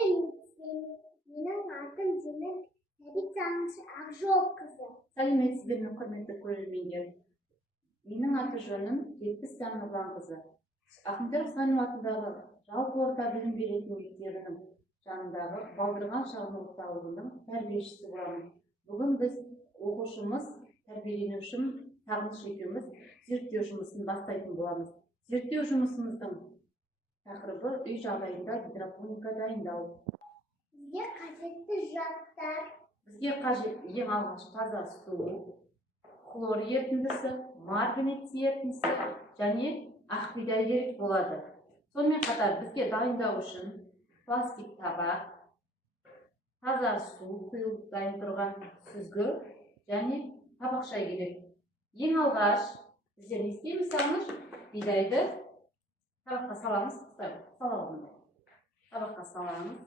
Менің атым Жүміл Сәбит Ақжолқызы. Сәлеметсіздер ме, құрметті көрермендер. Менің аты жөнім Жетпіс Нұрланқызы. Ахметжан Сұлтанов атындағы жалпы орта білім беретін мектебінің жанындағы Балдырған шағын орталығының тәрбиешісі боламын. Бүгін біз оқушымыз, тәрбиеленушім Сағыныш екеуміз зерттеу жұмысын бастайтын боламыз. Зерттеу жұмысымыздың тақырыбы үй жағдайында гидропоника дайындау. Бізге қажетті заттар. Бізге қажет ең алғаш таза су, хлор ерітіндісі, марганец ерітіндісі және ақ бидай керек болады. Сонымен қатар бізге дайындау үшін пластик табақ, таза су құйылып дайын тұрған сүзгі және табақша керек. Ең алғаш біздер не істейміз? Бидайды табаққа саламыз. Табаққа саламыз.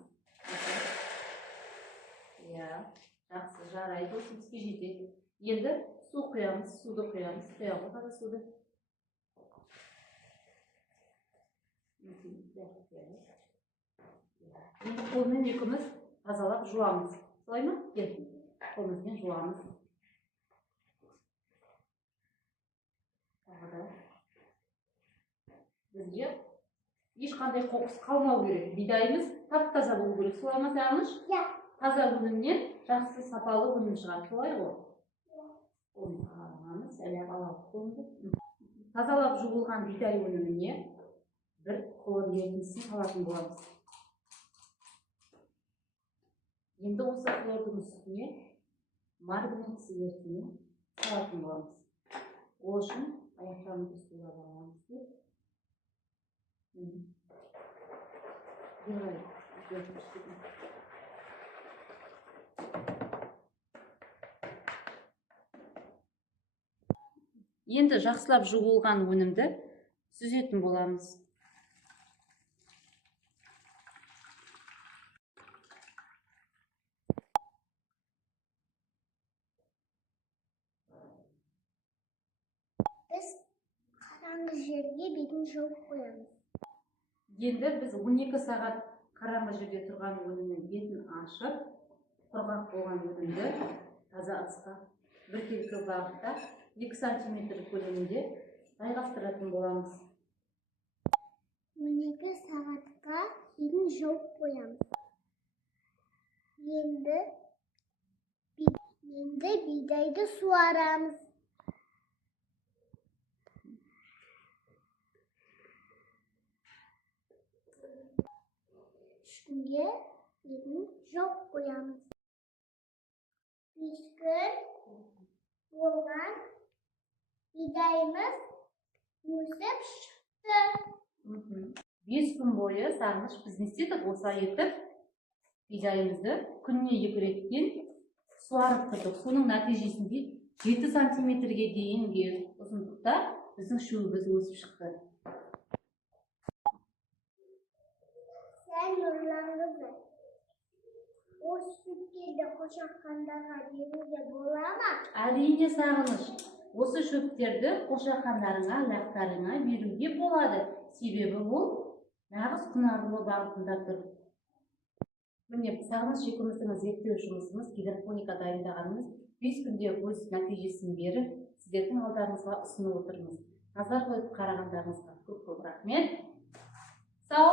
Жақсы, жарайды, осы бізге жетеді. Енді су құямыз, суды құямыз. Құяғы таза суды. Енді қолмен екеуміз тазалап жуамыз. Солай ма? Қолымызбен жуамыз. Бізге ешқандай қоқыс қалмау керек. Бидайымыз тап-таза болу керек. Солай ма, Сағыныш? Таза өнімнен жақсы сапалы өнім шығады. Солай ғой? Тазалап жуылған бидай өніміне бір хлор ерітіндісін салатын боламыз. Енді осы хлордың үстіне марганец ерітіндісін салатын боламыз. Ол үшін аяқтарымызды сулап аламыз. Енді жақсылап жуылған өнімді сүзетін боламыз. Біз қараңғы жерге бетін жауып қоямыз. Енді біз 12 сағат қараңғы жерде тұрған өнімнің бетін ашып, құрғақ болған өнімді таза ыдысқа біркелкі бағытта 2 сантиметр көлемінде жайғастыратын боламыз. 12 сағатқа бетін жауып қоямыз. Енді бидайды суарамыз. Күнге бетін жауып қоямыз. 5 күн болған бидайымыз өсіп шықты. 5 күн бойы Сағыныш біз не істедік? Осылай етіп бидайымызды күніне 2 реттен суарып тұрдық. Соның нәтижесінде 7 сантиметрге дейінгі ұзындықта біздің шөбіміз өсіп шықты. Нұрланқызы, осы шөптерді қошаққандарға беруге бола ма? Әрине, Сағыныш, осы шөптерді қошаққандарыңа, лақтарыңа беруге болады. Себебі ол нағыз құнарлы бағытында тұр. Міне, Сағыныш екеуміздің зерттеу жұмысымыз, гидропоника дайындағанымыз 5 күнде өз нәтижесін беріп, сіздердің алдарыңызға ұсынып отырмыз. Назар қойып қарағандарыңызға көп рахмет. Сау!